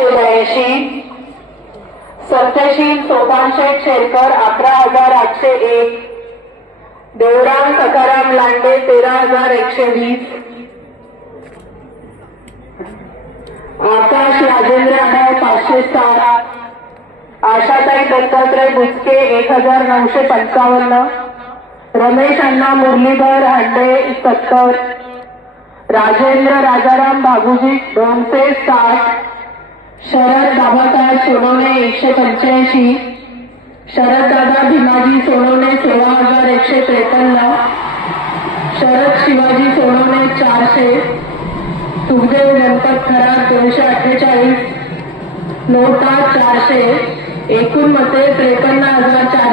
एकशे सत्यशील सोपानशेठ शेरकर अकरा हजार आठशे एक. देवराम सखाराम लांडे तेरा हजार एकशे वीस. आकाश राजेंद्र अडाव पाचशे सहा. आशाताई दत्तात्रय बुचके एक हजार नऊशे पंचावन्न. रमेश अण्णा मुरलीधर हांडे सत्तर. राजेंद्र राजाराम बाबूजी दोनशे साठ. शरद बाबासाहेब सोनवणे एकशे पंच्याऐंशी. शरददादा भीमाजी सोनवणे सोळा हजार एकशे त्रेपन्न. शरद शिवाजी सोनवणे चारशे. सुखदेव गणपत खरात दोनशे अठ्ठेचाळीस. नोटा चारशे. एकूण मते त्रेपन्न हजार चारशे